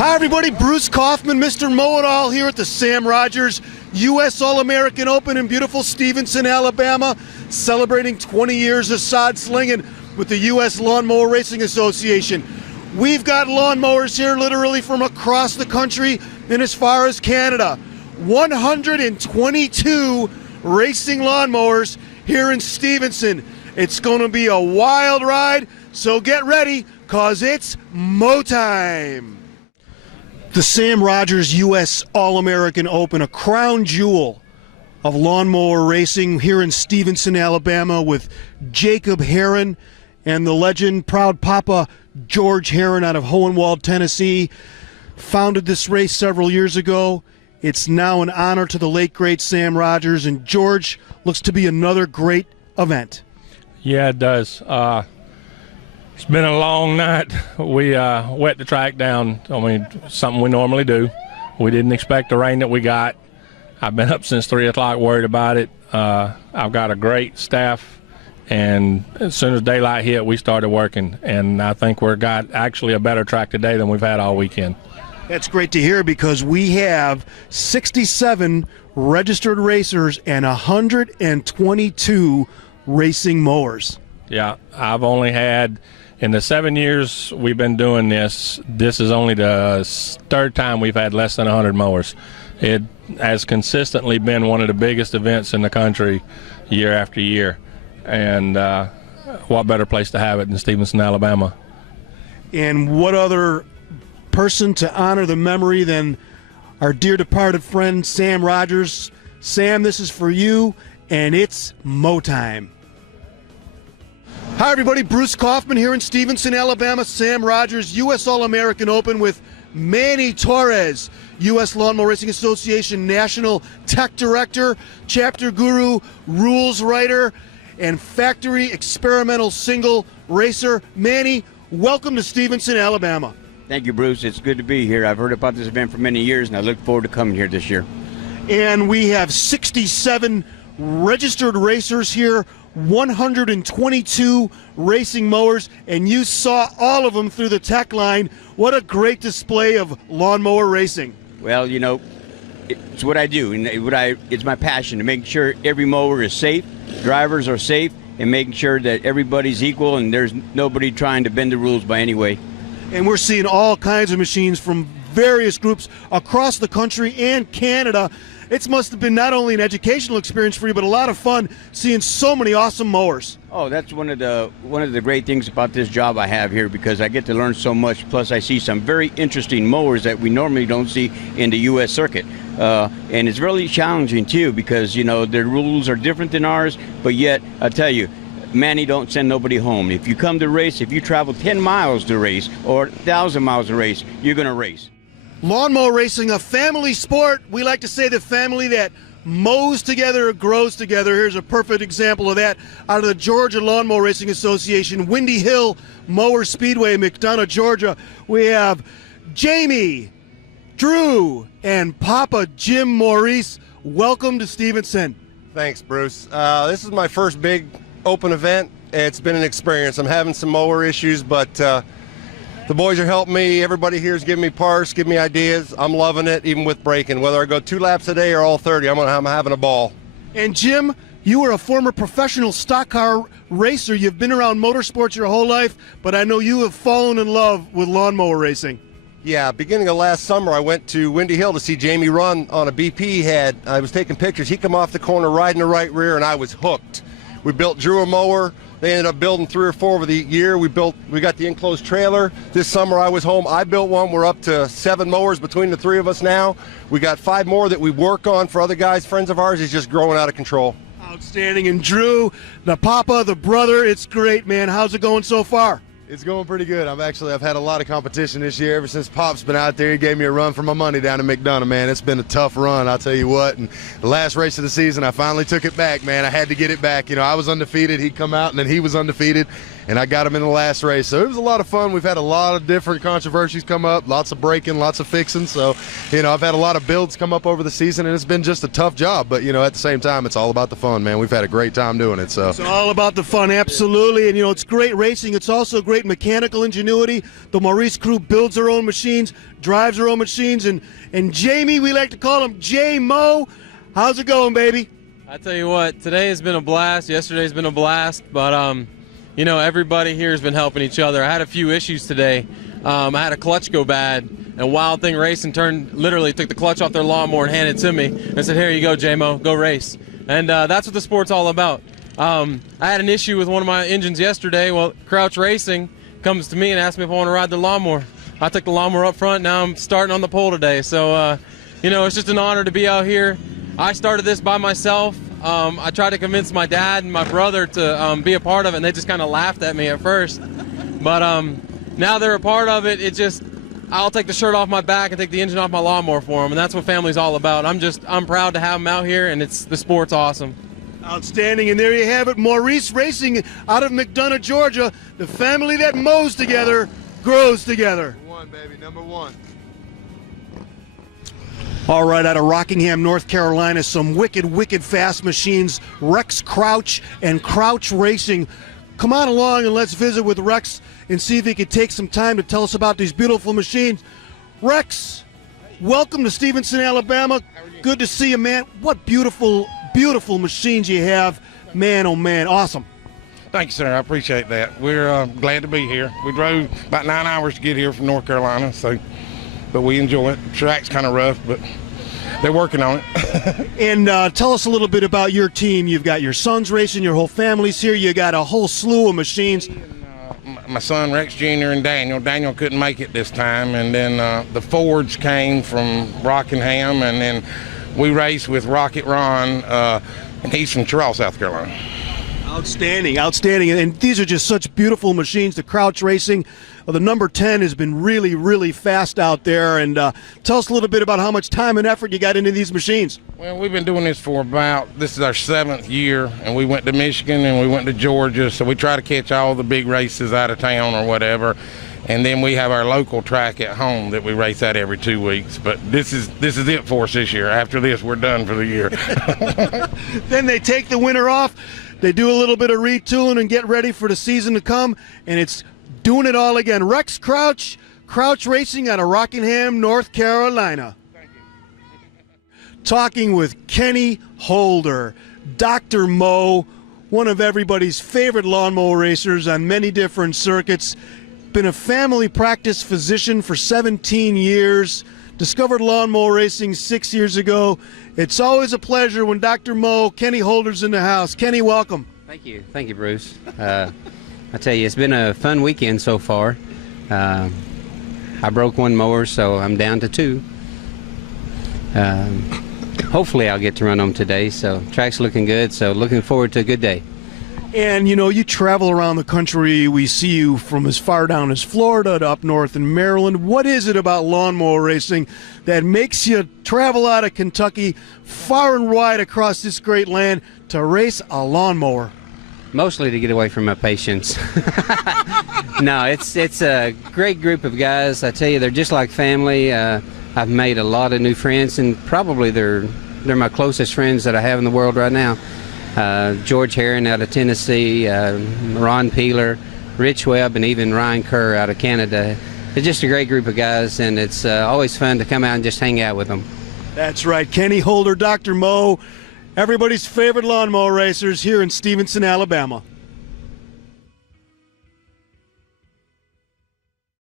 Hi everybody, Bruce Kaufman, Mr. Mower here at the Sam Rogers US All-American Open in beautiful Stevenson, Alabama, celebrating 20 years of sod slinging with the US Lawnmower Racing Association. We've got lawnmowers here literally from across the country and as far as Canada. 122 racing lawnmowers here in Stevenson. It's going to be a wild ride, so get ready, cause it's mow time. The Sam Rogers US All-American Open, a crown jewel of lawnmower racing here in Stevenson, Alabama, with Jacob Herrin and the legend, proud Papa George Herrin out of Hohenwald, Tennessee. Founded this race several years ago. It's now an honor to the late, great Sam Rogers, and George, looks to be another great event. Yeah, it does. It's been a long night. We wet the track down. I mean, something we normally do. We didn't expect the rain that we got. I've been up since 3 o'clock worried about it. I've got a great staff, and as soon as daylight hit, we started working. And I think we've got actually a better track today than we've had all weekend. That's great to hear, because we have 67 registered racers and 122 racing mowers. Yeah, I've only had, in the 7 years we've been doing this, this is only the third time we've had less than 100 mowers. It has consistently been one of the biggest events in the country year after year. And what better place to have it than Stevenson, Alabama? And what other person to honor the memory than our dear departed friend Sam Rogers. Sam, this is for you, and it's mow time. Hi everybody, Bruce Kaufman here in Stevenson, Alabama. Sam Rogers US All-American Open with Manny Torres, US Lawnmower Racing Association National Tech Director, Chapter Guru, Rules Writer, and Factory Experimental Single Racer. Manny, welcome to Stevenson, Alabama. Thank you, Bruce. It's good to be here. I've heard about this event for many years, and I look forward to coming here this year. And we have 67 registered racers here, 122 racing mowers, and you saw all of them through the tech line. What a great display of lawnmower racing. Well, you know, it's what I do, and it's my passion to make sure every mower is safe, drivers are safe, and making sure that everybody's equal and there's nobody trying to bend the rules by any way. And we're seeing all kinds of machines from various groups across the country and Canada. It must have been not only an educational experience for you, but a lot of fun seeing so many awesome mowers. Oh, that's one of the great things about this job I have here, because I get to learn so much. Plus, I see some very interesting mowers that we normally don't see in the U.S. circuit. And it's really challenging, too, because, you know, their rules are different than ours. But yet, I tell you, Manny don't send nobody home. If you come to race, if you travel 10 miles to race or 1,000 miles to race, you're going to race. Lawnmower racing, a family sport. We like to say the family that mows together grows together. Here's a perfect example of that out of the Georgia Lawnmower Racing Association, Windy Hill Mower Speedway, McDonough, Georgia. We have Jamie, Drew, and Papa Jim Maurice. Welcome to Stevenson. Thanks, Bruce. This is my first big open event. It's been an experience. I'm having some mower issues, but the boys are helping me. Everybody here is giving me parts, giving me ideas. I'm loving it, even with braking. Whether I go 2 laps a day or all 30, I'm having a ball. And Jim, you were a former professional stock car racer. You've been around motorsports your whole life, but I know you have fallen in love with lawnmower racing. Yeah, beginning of last summer, I went to Windy Hill to see Jamie run on a BP he had. I was taking pictures. He come off the corner riding the right rear, and I was hooked. We built Drew a mower. They ended up building 3 or 4 over the year. We got the enclosed trailer. This summer I was home. I built one. We're up to 7 mowers between the 3 of us now. We got 5 more that we work on for other guys, friends of ours. He's just growing out of control. Outstanding. And Drew, the papa, the brother, it's great, man. How's it going so far? It's going pretty good. I've had a lot of competition this year. Ever since Pop's been out there, he gave me a run for my money down in McDonough, man. It's been a tough run, I'll tell you what. And the last race of the season, I finally took it back, man. I had to get it back. You know, I was undefeated. He'd come out, and then he was undefeated. and I got him in the last race. So it was a lot of fun. We've had a lot of different controversies come up, lots of breaking, lots of fixing. So, I've had a lot of builds come up over the season, and it's been just a tough job. But, at the same time, it's all about the fun, man. We've had a great time doing it. So it's all about the fun, absolutely. And, it's great racing. It's also great mechanical ingenuity. The Maurice crew builds their own machines, drives their own machines. And Jamie, we like to call him J-Mo. How's it going, baby? I tell you what, today has been a blast. Yesterday's been a blast. But, everybody here has been helping each other. I had a few issues today. I had a clutch go bad, and Wild Thing Racing literally took the clutch off their lawnmower and handed it to me and said, here you go, J-Mo, go race. And that's what the sport's all about. I had an issue with one of my engines yesterday. Well, Crouch Racing comes to me and asks me if I want to ride the lawnmower. I took the lawnmower up front. Now I'm starting on the pole today. So, it's just an honor to be out here. I started this by myself. I tried to convince my dad and my brother to be a part of it, and they just kind of laughed at me at first. But now they're a part of it. I'll take the shirt off my back and take the engine off my lawnmower for them, and that's what family's all about. I'm proud to have them out here, and the sport's awesome. Outstanding, and there you have it, Maurice Racing out of McDonough, Georgia. The family that mows together grows together. Number one, baby, number one. All right, out of Rockingham, North Carolina, some wicked, wicked fast machines, Rex Crouch and Crouch Racing. Come on along and let's visit with Rex and see if he could take some time to tell us about these beautiful machines. Rex, welcome to Stevenson, Alabama. Good to see you, man. What beautiful, beautiful machines you have. Man, oh man, awesome. Thank you, sir. I appreciate that. We're glad to be here. We drove about 9 hours to get here from North Carolina, but we enjoy it. The track's kind of rough, but they're working on it. And tell us a little bit about your team. You've got your sons racing, your whole family's here. You got a whole slew of machines. My son Rex Jr. and Daniel. Daniel couldn't make it this time, and then the Fords came from Rockingham, and then we raced with Rocket Ron, and he's from Terrell, South Carolina. Outstanding, outstanding. And these are just such beautiful machines. The Crouch Racing, the number 10 has been really, really fast out there. And tell us a little bit about how much time and effort you got into these machines. Well, we've been doing this for this is our 7th year, and we went to Michigan and we went to Georgia, so we try to catch all the big races out of town or whatever. And then we have our local track at home that we race at every 2 weeks. But this is it for us this year. After this, we're done for the year. Then they take the winter off. They do a little bit of retooling and get ready for the season to come, and it's doing it all again. Rex Crouch, Crouch Racing out of Rockingham, North Carolina. Thank you. Talking with Kenny Holder, Dr. Mo, one of everybody's favorite lawnmower racers on many different circuits. Been a family practice physician for 17 years. Discovered lawnmower racing 6 years ago. It's always a pleasure when Dr. Mo, Kenny Holder's in the house. Kenny, welcome. Thank you, Bruce. I tell you, it's been a fun weekend so far. I broke one mower, so I'm down to 2. Hopefully I'll get to run them today, so track's looking good, so looking forward to a good day. And, you travel around the country. We see you from as far down as Florida to up north in Maryland. What is it about lawnmower racing that makes you travel out of Kentucky far and wide across this great land to race a lawnmower? Mostly to get away from my patients. No, it's a great group of guys. I tell you, they're just like family. I've made a lot of new friends, and probably they're my closest friends that I have in the world right now. George Herrin out of Tennessee, Ron Peeler, Rich Webb, and even Ryan Kerr out of Canada. It's just a great group of guys, and it's always fun to come out and just hang out with them. That's right. Kenny Holder, Dr. Mo, everybody's favorite lawnmower racers here in Stevenson, Alabama.